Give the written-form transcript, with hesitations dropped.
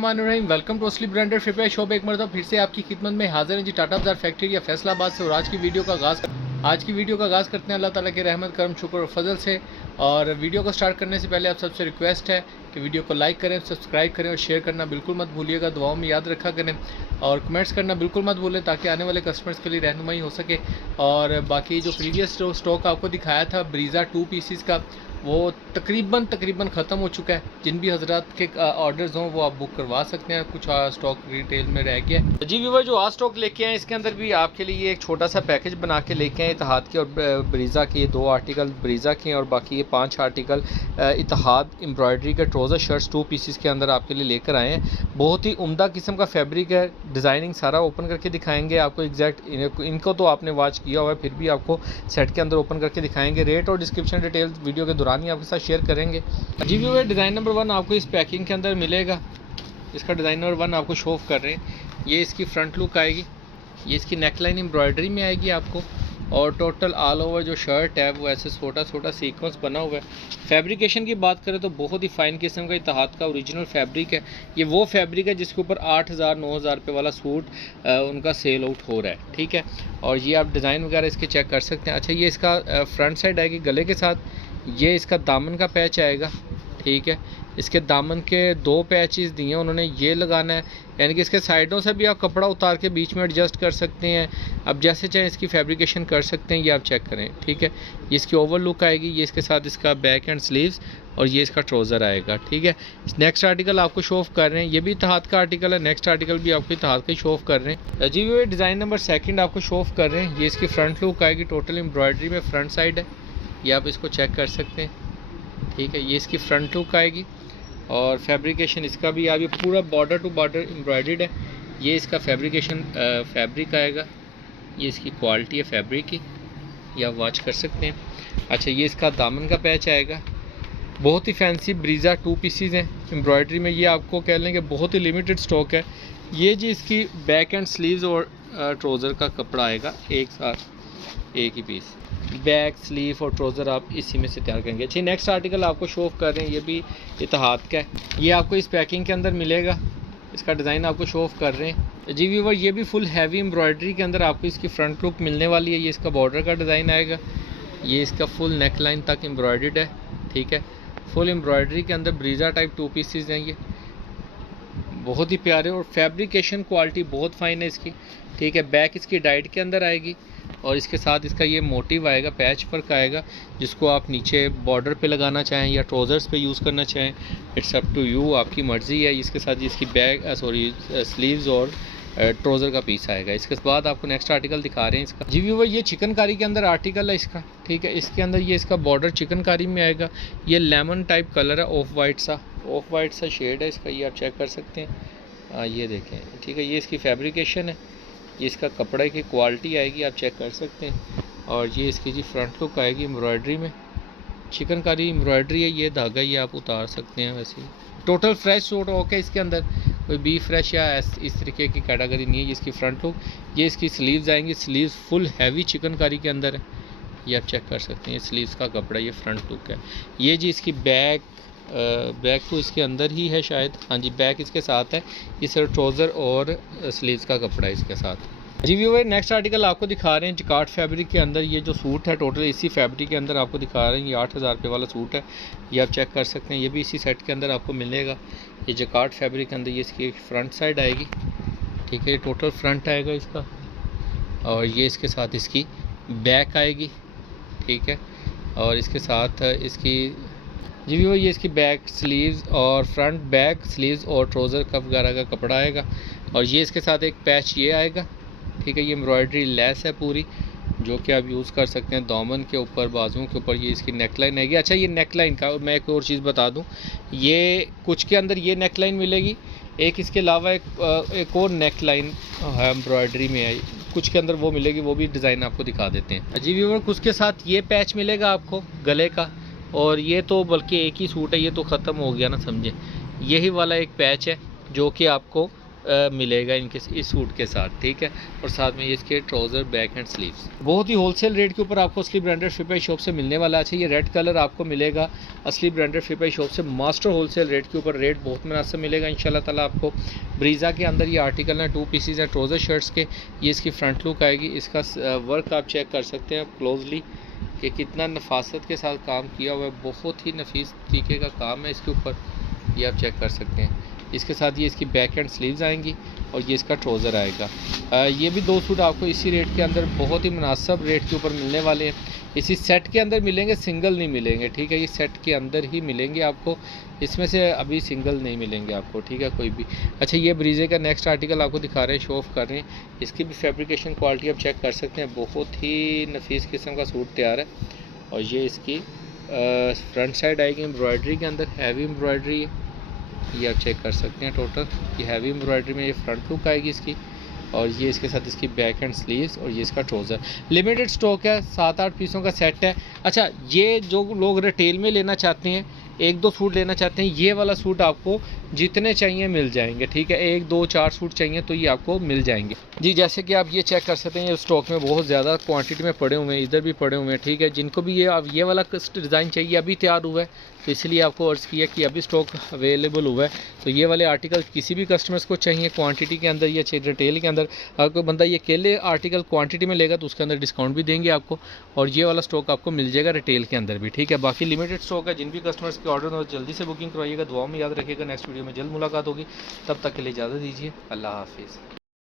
Welcome to असली branded footwear shop. एक मरतबा फिर से आपकी खिदमत में हाजिर हैं जी, टाटा बाजार फैक्ट्री या फैसलाबाद से। और आज की वीडियो का आगाज़ करते हैं अल्लाह ताला के रहमत करम शुक्र और फजल से। और वीडियो को स्टार्ट करने से पहले आप सबसे रिक्वेस्ट है कि वीडियो को लाइक करें, सब्सक्राइब करें और शेयर करना बिल्कुल मत भूलिएगा। दुआओं में याद रखा करें और कमेंट्स करना बिल्कुल मत भूलें ताकि आने वाले कस्टमर्स के लिए रहनुमाई हो सके। और बाकी जो प्रीवियस स्टॉक आपको दिखाया था ब्रीज़ा 2 पीसीस का, वो तकरीबन ख़त्म हो चुका है। जिन भी हजरात के ऑर्डर्स हों वो आप बुक करवा सकते हैं। कुछ स्टॉक रिटेल में रह गया है जी। व्यूअर जो आज स्टॉक लेके आए इसके अंदर भी आपके लिए एक छोटा सा पैकेज बना के लेके आए। इतिहाद के और ब्रीज़ा के 2 आर्टिकल ब्रीज़ा के और बाकी ये 5 आर्टिकल इतिहाद एम्ब्रॉयडरी के ट्राउज़र शर्ट्स 2 पीसेस के अंदर आपके लिए लेकर आए हैं। बहुत ही उम्दा किस्म का फैब्रिक है, डिज़ाइनिंग सारा ओपन करके दिखाएंगे आपको एग्जैक्ट। इनको तो आपने वॉच किया हुआ है, फिर भी आपको सेट के अंदर ओपन करके दिखाएंगे। रेट और डिस्क्रिप्शन डिटेल्स वीडियो के दौरान ही आपके साथ शेयर करेंगे जी। व्यूअर डिज़ाइन नंबर 1 आपको इस पैकिंग के अंदर मिलेगा। इसका डिज़ाइन नंबर 1 आपको शो ऑफ कर रहे हैं। ये इसकी फ्रंट लुक आएगी, ये इसकी नेकलाइन एम्ब्रॉयडरी में आएगी आपको। और टोटल ऑल ओवर जो शर्ट है वो ऐसे छोटा सीक्वेंस बना हुआ है। फैब्रिकेशन की बात करें तो बहुत ही फाइन किस्म का इतिहाद का ओरिजिनल फैब्रिक है। ये वो फैब्रिक है जिसके ऊपर 8,000-9,000 रुपये वाला सूट उनका सेल आउट हो रहा है, ठीक है। और ये आप डिज़ाइन वगैरह इसके चेक कर सकते हैं। अच्छा, ये इसका फ्रंट साइड आएगी गले के साथ। ये इसका दामन का पैच आएगा, ठीक है। इसके दामन के 2 पैचेस दिए हैं उन्होंने, ये लगाना है। यानी कि इसके साइडों से भी आप कपड़ा उतार के बीच में एडजस्ट कर सकते हैं। अब जैसे चाहे इसकी फैब्रिकेशन कर सकते हैं, ये आप चेक करें, ठीक है। ये इसकी ओवर लुक आएगी, ये इसके साथ इसका बैक एंड स्लीव्स और ये इसका ट्राउज़र आएगा, ठीक है। नेक्स्ट आर्टिकल आपको शो ऑफ कर रहे हैं, ये भी इतिहाद का आर्टिकल है। नेक्स्ट आर्टिकल भी आपको इतिहाद का शो ऑफ कर रहे हैं जी। वो डिज़ाइन नंबर 2 आपको शो ऑफ कर रहे हैं। ये इसकी फ्रंट लुक आएगी, टोटल एम्ब्रॉयडरी में फ्रंट साइड है, ये आप इसको चेक कर सकते हैं, ठीक है। ये इसकी फ्रंट लुक आएगी और फैब्रिकेशन इसका भी आप, ये पूरा बॉर्डर टू बॉर्डर एम्ब्रॉयडर्ड है। ये इसका फैब्रिकेशन फैब्रिक आएगा, ये इसकी क्वालिटी है फैब्रिक की, ये आप वॉच कर सकते हैं। अच्छा, ये इसका दामन का पैच आएगा। बहुत ही फैंसी ब्रीज़ा 2 पीसीज हैं एम्ब्रॉयडरी में। ये आपको कह लें कि बहुत ही लिमिटेड स्टॉक है। ये जी इसकी बैक एंड स्लीव्स और ट्राउज़र का कपड़ा आएगा एक साथ, एक ही पीस। बैक स्लीव और ट्राउज़र आप इसी में से तैयार करेंगे। अच्छा, नेक्स्ट आर्टिकल आपको शो ऑफ कर रहे हैं, ये भी इतिहाद का है। ये आपको इस पैकिंग के अंदर मिलेगा, इसका डिज़ाइन आपको शो ऑफ कर रहे हैं जी। व्यूअर ये भी फुल हैवी एम्ब्रॉयडरी के अंदर आपको इसकी फ्रंट लुक मिलने वाली है। ये इसका बॉर्डर का डिज़ाइन आएगा, ये इसका फुल नेक लाइन तक एम्ब्रॉयडर्ड है, ठीक है। फुल एम्ब्रॉयडरी के अंदर ब्रीज़ा टाइप 2 पीसेज हैं, ये बहुत ही प्यारे और फैब्रिकेशन क्वालिटी बहुत फाइन है इसकी, ठीक है। बैक इसकी डाइट के अंदर आएगी और इसके साथ इसका ये मोटिव आएगा, पैच वर्क आएगा, जिसको आप नीचे बॉर्डर पे लगाना चाहें या ट्राउज़र्स पे यूज़ करना चाहें, इट्स अप टू यू, आपकी मर्ज़ी है। इसके साथ इसकी स्लीव्स और ट्राउज़र का पीस आएगा। इसके बाद आपको नेक्स्ट आर्टिकल दिखा रहे हैं इसका जी। व्यूअर ये चिकनकारी के अंदर आर्टिकल है इसका, ठीक है। इसके अंदर ये इसका बॉर्डर चिकनकारी में आएगा। ये लेमन टाइप कलर है, ऑफ वाइट सा शेड है इसका, ये आप चेक कर सकते हैं। ये देखें, ठीक है। ये इसकी फैब्रिकेशन है, ये इसका कपड़े की क्वालिटी आएगी, आप चेक कर सकते हैं। और ये इसकी जी फ्रंट लुक आएगी एम्ब्रॉयडरी में, चिकनकारी एम्ब्रॉयडरी है। ये धागा ये आप उतार सकते हैं। वैसे टोटल फ्रेश सूट ओके, इसके अंदर कोई बी फ्रेश या इस तरीके की कैटेगरी नहीं है। ये इसकी फ्रंट लुक, ये इसकी स्लीव्स आएंगी, स्लीव्स फुल हैवी चिकनकारी के अंदर है, ये आप चेक कर सकते हैं। स्लीव्स का कपड़ा ये फ्रंट लुक है। ये जी इसकी बैक तो इसके अंदर ही है शायद, हाँ जी, बैक इसके साथ है। ये सिर्फ ट्राउज़र और स्लीव्स का कपड़ा है इसके साथ जी। व्यूअर नेक्स्ट आर्टिकल आपको दिखा रहे हैं जकार्ड फैब्रिक के अंदर। ये जो सूट है टोटल इसी फैब्रिक के अंदर आपको दिखा रहे हैं। ये 8,000 रुपये वाला सूट है, ये आप चेक कर सकते हैं। ये भी इसी सेट के अंदर आपको मिलेगा। ये जकार्ड फैब्रिक के अंदर ये इसकी फ्रंट साइड आएगी, ठीक है। टोटल फ्रंट आएगा इसका और ये इसके साथ इसकी बैक आएगी, ठीक है। और इसके साथ इसकी जी भी ये इसकी बैक स्लीव्स और फ्रंट बैक स्लीव्स और ट्राउज़र का वगैरह का कपड़ा आएगा। और ये इसके साथ एक पैच ये आएगा, ठीक है। ये एम्ब्रॉयडरी लेस है पूरी, जो कि आप यूज़ कर सकते हैं दामन के ऊपर, बाजुओं के ऊपर। ये इसकी नेकलाइन आएगी। अच्छा, ये नेकलाइन का मैं एक और चीज़ बता दूं, ये कुछ के अंदर ये नेकलाइन मिलेगी, एक इसके अलावा एक और नेकलाइन है एम्ब्रॉयडरी में है, कुछ के अंदर वो मिलेगी, वो भी डिज़ाइन आपको दिखा देते हैं जी। व्यूअर कुछ के साथ ये पैच मिलेगा आपको गले का, और ये तो बल्कि एक ही सूट है, ये तो ख़त्म हो गया ना, समझे। यही वाला एक पैच है जो कि आपको मिलेगा इनके इस सूट के साथ, ठीक है। और साथ में ये इसके ट्राउज़र, बैक एंड स्लीव्स बहुत ही होलसेल रेट के ऊपर आपको असली ब्रांडेड फिपाई शॉप से मिलने वाला है। अच्छा, ये रेड कलर आपको मिलेगा असली ब्रांडेड फिपाई शॉप से मास्टर होलसेल रेट के ऊपर, रेट बहुत मुनासिब मिलेगा इंशाल्लाह ताला आपको। ब्रीज़ा के अंदर ये आर्टिकल हैं, 2 पीसीज हैं ट्राउज़र शर्ट्स के। ये इसकी फ्रंट लुक आएगी, इसका वर्क आप चेक कर सकते हैं क्लोजली कि कितना नफासत के साथ काम किया हुआ है, बहुत ही नफीस तरीके का काम है इसके ऊपर, ये आप चेक कर सकते हैं। इसके साथ ये इसकी बैक एंड स्लीव्स आएंगी और ये इसका ट्राउज़र आएगा। ये भी 2 सूट आपको इसी रेट के अंदर बहुत ही मुनासिब रेट के ऊपर मिलने वाले हैं। इसी सेट के अंदर मिलेंगे, सिंगल नहीं मिलेंगे, ठीक है। ये सेट के अंदर ही मिलेंगे आपको, इसमें से अभी सिंगल नहीं मिलेंगे आपको, ठीक है, कोई भी। अच्छा, ये ब्रीजे का नेक्स्ट आर्टिकल आपको दिखा रहे हैं, शो ऑफ कर रहे हैं। इसकी भी फैब्रिकेशन क्वालिटी आप चेक कर सकते हैं, बहुत ही नफीस किस्म का सूट तैयार है। और ये इसकी फ्रंट साइड आएगी एम्ब्रॉयडरी के अंदर, हैवी एम्ब्रॉयडरी है, ये आप चेक कर सकते हैं। टोटल ये हैवी एम्ब्रॉयडरी में ये फ्रंट लुक आएगी इसकी, और ये इसके साथ इसकी बैक एंड स्लीव्स, और ये इसका ट्राउज़र। लिमिटेड स्टॉक है, 7-8 पीसों का सेट है। अच्छा, ये जो लोग रिटेल में लेना चाहते हैं, 1-2 सूट लेना चाहते हैं, ये वाला सूट आपको जितने चाहिए मिल जाएंगे, ठीक है। 1-2-4 सूट चाहिए तो ये आपको मिल जाएंगे जी। जैसे कि आप ये चेक कर सकते हैं, ये स्टॉक में बहुत ज़्यादा क्वांटिटी में पड़े हुए हैं, इधर भी पड़े हुए हैं, ठीक है। जिनको भी ये अब ये वाला डिज़ाइन चाहिए, अभी तैयार हुआ है, तो इसलिए आपको अर्ज़ किया कि अभी स्टॉक अवेलेबल हुआ है। तो ये वाले आर्टिकल किसी भी कस्टमर्स को चाहिए क्वांटिटी के अंदर या रिटेल के अंदर, अगर कोई बंदा ये अकेले आर्टिकल क्वांटिटी में लेगा तो उसके अंदर डिस्काउंट भी देंगे आपको, और ये वाला स्टॉक आपको मिल जाएगा रिटेल के अंदर भी, ठीक है। बाकी लिमिटेड स्टॉक है, जिन भी कस्टमर्स के ऑर्डर हो जल्दी से बुकिंग करवाइएगा। दुआ में याद रखिएगा, नेक्स्ट वीडियो में जल्द मुलाकात होगी, तब तक के लिए इजाज़त दीजिए, अल्लाह हाफिज़।